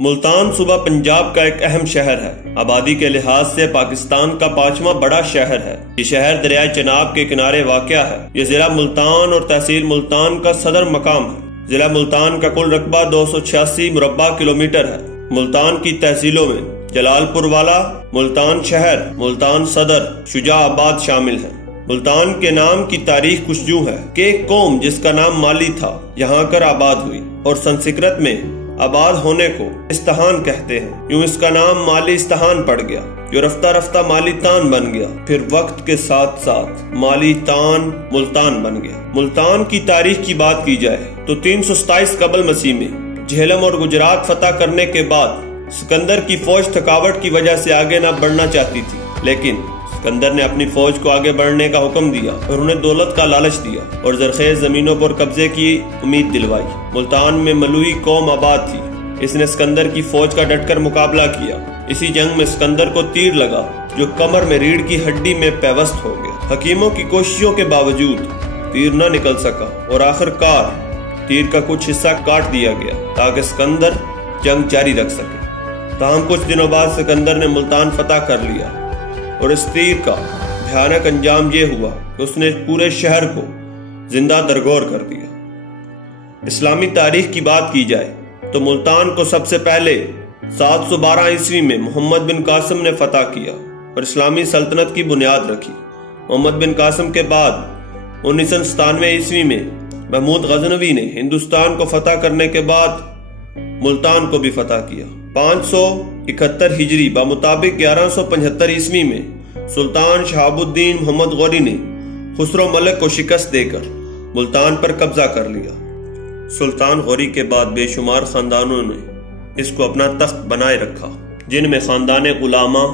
ملتان صوبہ پنجاب کا ایک اہم شہر ہے۔ آبادی کے لحاظ سے پاکستان کا 5واں بڑا شہر ہے۔ یہ شہر دریائے چناب کے کنارے واقع ہے۔ یہ ضلع ملتان اور تحصیل ملتان کا صدر مقام ہے۔ ضلع ملتان کا کل رقبہ 286 مربع کلومیٹر ہے۔ ملتان کی تحصیلوں میں جلال پور والا، ملتان شہر، ملتان صدر، شجاع آباد شامل ہیں۔ ملتان کے نام کی تاریخ کچھ یوں ہے کہ ایک قوم جس کا نام مالی تھا یہاں کر آباد ہوئی، اور سنسکرت میں آباد ہونے کو استحان کہتے ہیں۔ یوں اس کا نام مالی استحان پڑ گیا، جو رفتہ رفتہ مالی تان بن گیا، پھر وقت کے ساتھ ساتھ مالی تان ملتان بن گیا۔ ملتان کی تاریخ کی بات کی جائے تو 327 قبل مسیح میں جہلم اور گجرات فتح کرنے کے بعد سکندر کی فوج تھکاوٹ کی وجہ سے آگے نہ بڑھنا چاہتی تھی، لیکن سکندر نے اپنی فوج کو آگے بڑھنے کا حکم دیا اور انہیں دولت کا لالچ دیا اور زرخیز زمینوں پر قبضے کی امید دلوائی۔ ملتان میں ملوئی قوم آباد تھی۔ اس نے سکندر کی فوج کا ڈٹ کر مقابلہ کیا۔ اسی جنگ میں سکندر کو تیر لگا جو کمر میں ریڑھ کی ہڈی میں پیوست ہو گیا۔ حکیموں کی کوششوں کے باوجود تیر نہ نکل سکا اور آخر کار تیر کا کچھ حصہ کاٹ دیا گیا تاکہ سکندر جنگ جاری رکھ سکے۔ تاہم کچھ دنوں بعد سکندر نے ملتان فتح کر لیا، اور اس تیر کا بھیانک انجام یہ ہوا کہ اس نے پورے شہر کو زندہ درگور کر دیا۔ اسلامی تاریخ کی بات کی جائے تو ملتان کو سب سے پہلے 712 عیسوی میں محمد بن قاسم نے فتح کیا اور اسلامی سلطنت کی بنیاد رکھی۔ محمد بن قاسم کے بعد 1997 عیسوی میں محمود غزنوی نے ہندوستان کو فتح کرنے کے بعد ملتان کو بھی فتح کیا۔ 571 ہجری بمطابق 1175 عیسوی میں سلطان شہاب الدین محمد غوری نے خسرو ملک کو شکست دے کر ملتان پر قبضہ کر لیا۔ سلطان غوری کے بعد بے شمار خاندانوں نے اس کو اپنا تخت بنائے رکھا، جن میں خاندان غلامہ،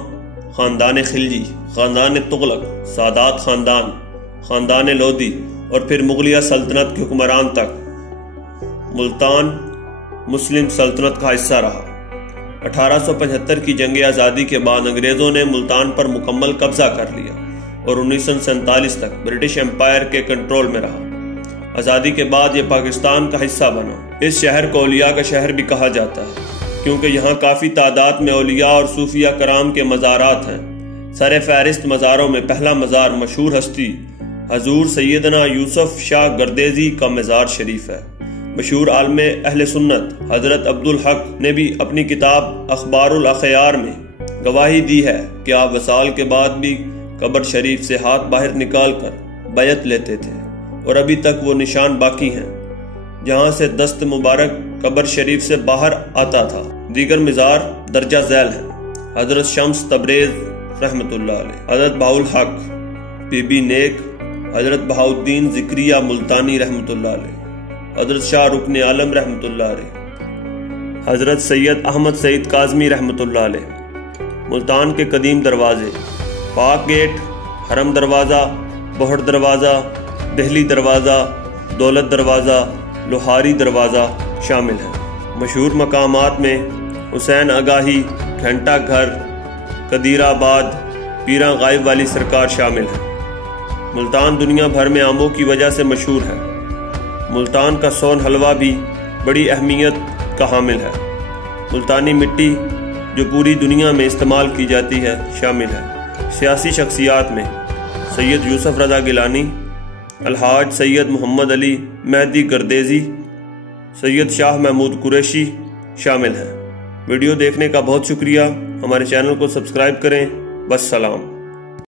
خاندان خلجی، خاندان تغلق، سادات خاندان، خاندان لودھی اور پھر مغلیہ سلطنت کے حکمران تک۔ ملتان مسلم سلطنت کا حصہ رہا۔ 1875 کی جنگ آزادی کے بعد انگریزوں نے ملتان پر مکمل قبضہ کر لیا اور 1947 تک برٹش امپائر کے کنٹرول میں رہا۔ آزادی کے بعد یہ پاکستان کا حصہ بنا۔ اس شہر کو اولیاء کا شہر بھی کہا جاتا ہے، کیونکہ یہاں کافی تعداد میں اولیاء اور صوفیہ کرام کے مزارات ہیں۔ سر فہرست مزاروں میں پہلا مزار مشہور ہستی حضور سیدنا یوسف شاہ گردیزی کا مزار شریف ہے۔ مشہور عالم اہل سنت حضرت عبدالحق نے بھی اپنی کتاب اخبار الاخیار میں گواہی دی ہے کہ آپ وصال کے بعد بھی قبر شریف سے ہاتھ باہر نکال کر بیعت لیتے تھے، اور ابھی تک وہ نشان باقی ہیں جہاں سے دست مبارک قبر شریف سے باہر آتا تھا۔ دیگر مزار درجہ ذیل ہیں: حضرت شمس تبریز رحمت اللہ علیہ، حضرت بہاءالحق، بی بی نیک، حضرت بہاؤالدین ذکریہ ملتانی رحمت اللہ علیہ، حضرت شاہ رکن عالم رحمت اللہ علیہ، حضرت سید احمد سعید کاظمی رحمت اللہ علیہ۔ ملتان کے قدیم دروازے پاک گیٹ، حرم دروازہ، بہڑ دروازہ، دہلی دروازہ، دولت دروازہ، لوہاری دروازہ شامل ہیں۔ مشہور مقامات میں حسین آگاہی، گھنٹہ گھر، قدیر آباد، پیراں غائب والی سرکار شامل ہیں۔ ملتان دنیا بھر میں آموں کی وجہ سے مشہور ہے۔ ملتان کا سون حلوہ بھی بڑی اہمیت کا حامل ہے۔ ملتانی مٹی جو پوری دنیا میں استعمال کی جاتی ہے شامل ہے۔ سیاسی شخصیات میں سید یوسف رضا گیلانی، الحاج سید محمد علی مہدی گردیزی، سید شاہ محمود قریشی شامل ہیں۔ ویڈیو دیکھنے کا بہت شکریہ۔ ہمارے چینل کو سبسکرائب کریں۔ والسلام۔